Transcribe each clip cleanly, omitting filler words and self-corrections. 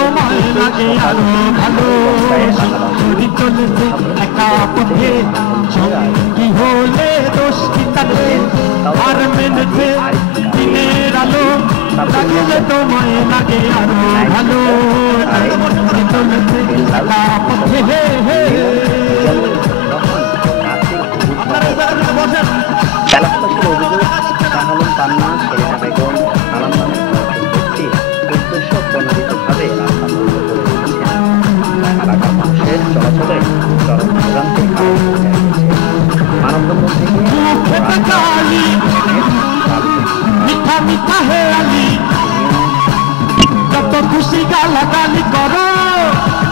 তোমায় লাগে আরো ভালো সুন্দরী চলেছে একা পথে সঙ্গী হলে দোষ কি তাতে আর মেনেছে দিনের আলো লাগলে তোমায় লাগে আরো ভালো সুন্দরী চলেছে একা পথে হে হে এলাকাবাসীর অভিযোগ শাহালম পান্না সেলিনা বেগম আলম নামের ব্যক্তি উদ্দেশ্য প্রণোদিতভাবে রাস্তা বন্ধ করে দিয়েছেন। এলাকার মানুষের চলাচলে চরম ভোগান্তির কারণ হয়ে গেছে। মানববন্ধন থেকে যত খুশি গালাগালি করো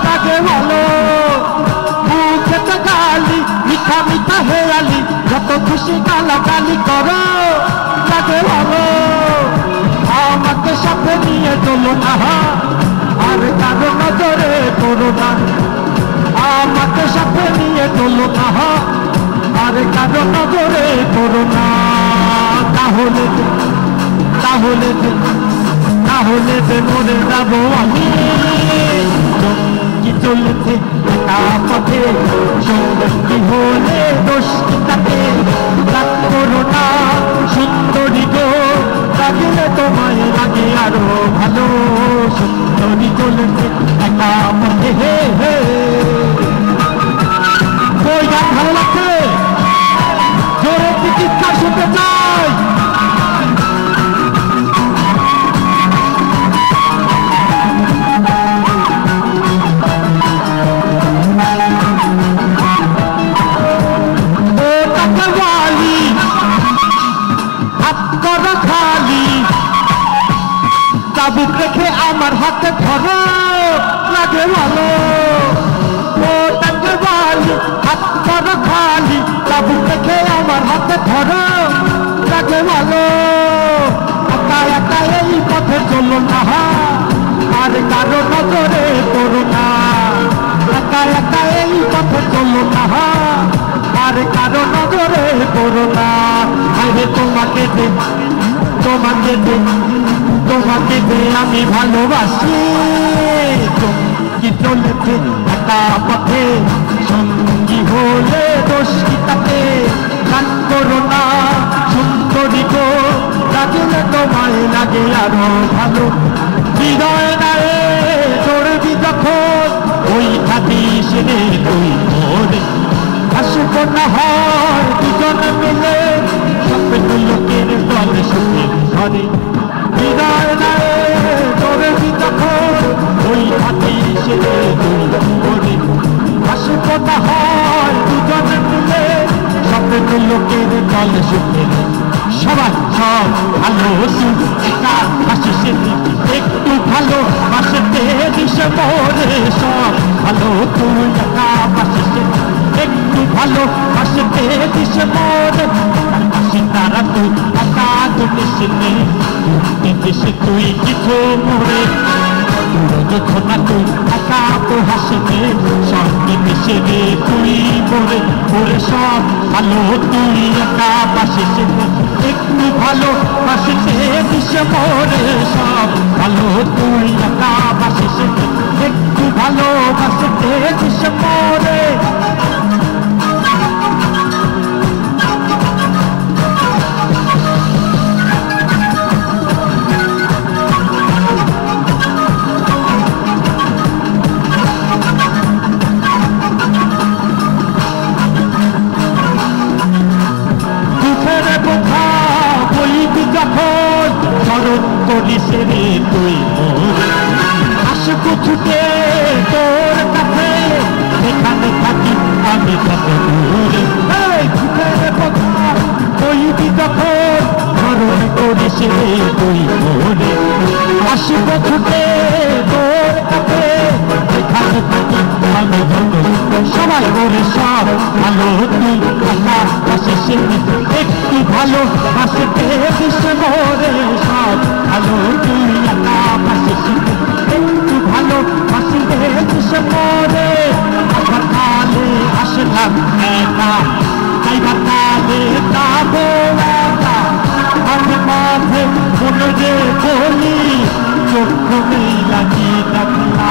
তাকে ভালো মুখেতে গালি মিঠা মিঠা হেয়ালি যত খুশি গালাগালি করো তাকে ভালো আমাকে সাথে নিয়ে চলো না আর কারো নজরে করো না আমাকে সাথে নিয়ে চলো না আর কারো নজরে করো না তাহলে তাহলে তাহলে মরে যাবো আমি কি চলেছে একা পথে সঙ্গী হলে দোষ কি তাতে রাগ করো না সুন্দরী গো লাগলে তোমায় লাগে আরো ভালো সুন্দরী চলেছে একা পথে হে হে ওই গান ভালো লাগছে জোরে চিকিৎসা শুনতে চাই চাবুক রেখে আমার হাতে ধরো লাগে ভালো ও টাঙ্গে বালি হাত করো খালি চাবুক রেখে আমার হাতে ধরো লাগে ভালো একা একা এই পথে চলো না আর কারো নজরে করো না একা একা এই পথে চলো না আর কারো নজরে করো না আরে তোমাকে দে তোমাকে দে তোমাকে দে আমি ভালোবাসি কি চলেছে একা পথে সঙ্গী হলে দোষ কি তাতে রাগ করো না সুন্দরী গো লাগলে তোমায় লাগে আরো ভালো হৃদয় নায়ে চড়বি যখন ওই থাকিস রে তুই মনে হাসবো না হয় দুজন মিলে স্বপ্ন লোকের দলে সুখের ঘরে হৃদয় নায়ে চড়বি যখন ওই থাকিস রে তুই মনে হাসবো না হয় দুজন মিলে স্বপ্ন লোকের দলে সুখের সবাই সব ভালো তুই একা হাসিস একটু ভালো বাসতে দিস মোরে সব ভালো তুই একা বাসিস একটু ভালো বাসতে দিস মোরে হাসি তারা তুই একা তুলিস দিস তুই কিছু মোরে যখন না তুই একা তো হাসিতে সঙ্গে মিশে রে তুই মোরে মোরে সব ভালো তুই একা বাসিস একটু ভালো বাসিতে দিস মোরে সব ভালো তুই একা বাসিস একটু ভালো বাসিতে দিস মোরে করিস রে তুই আসবো ছুটে তোর কাছে এখানে থাকি আমি কত দূরে ছুটের কথা কইবি যখন স্মরণ করিস রে তুই মনে আসবো ছুটে তোর কাছে এখানে থাকি আমি কত সবাই করে সব ভালো তুই একা হাসিস একটু ভালো হাসতে দিস মোরে সব ভালো তুই একা হাসিস একটু ভালো হাসতে দিস মোরে আমার কালে আসলাম একা যাইবার কালে যাবো একা আমি মাঝে মনে রে বলি চোখ মেলা কি দেখলা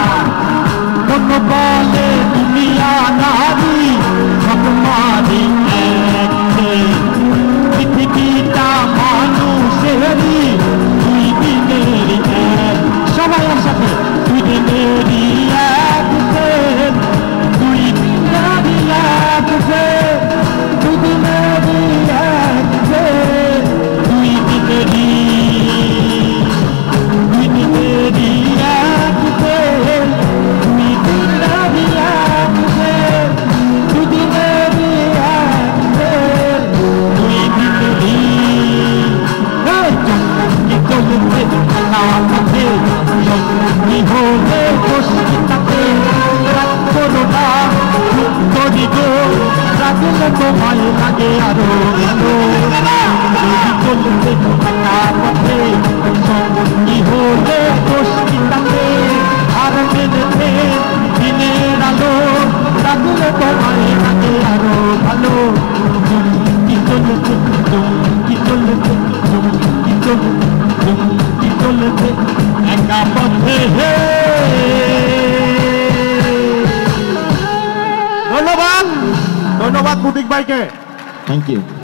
লাগে আরো ভালো যদি চলতে একা পথে সঙ্গী হলে দোষী তাকে আর মেনেছে দিনের আলো লাগলে তোমায় লাগে আরো ভালো কি চলেছে কি চলেছে কি চলেছে কি চলেছে একা পথে হে ধন্যবাদ ধন্যবাদ বুটিক ভাইকে থ্যাংক ইউ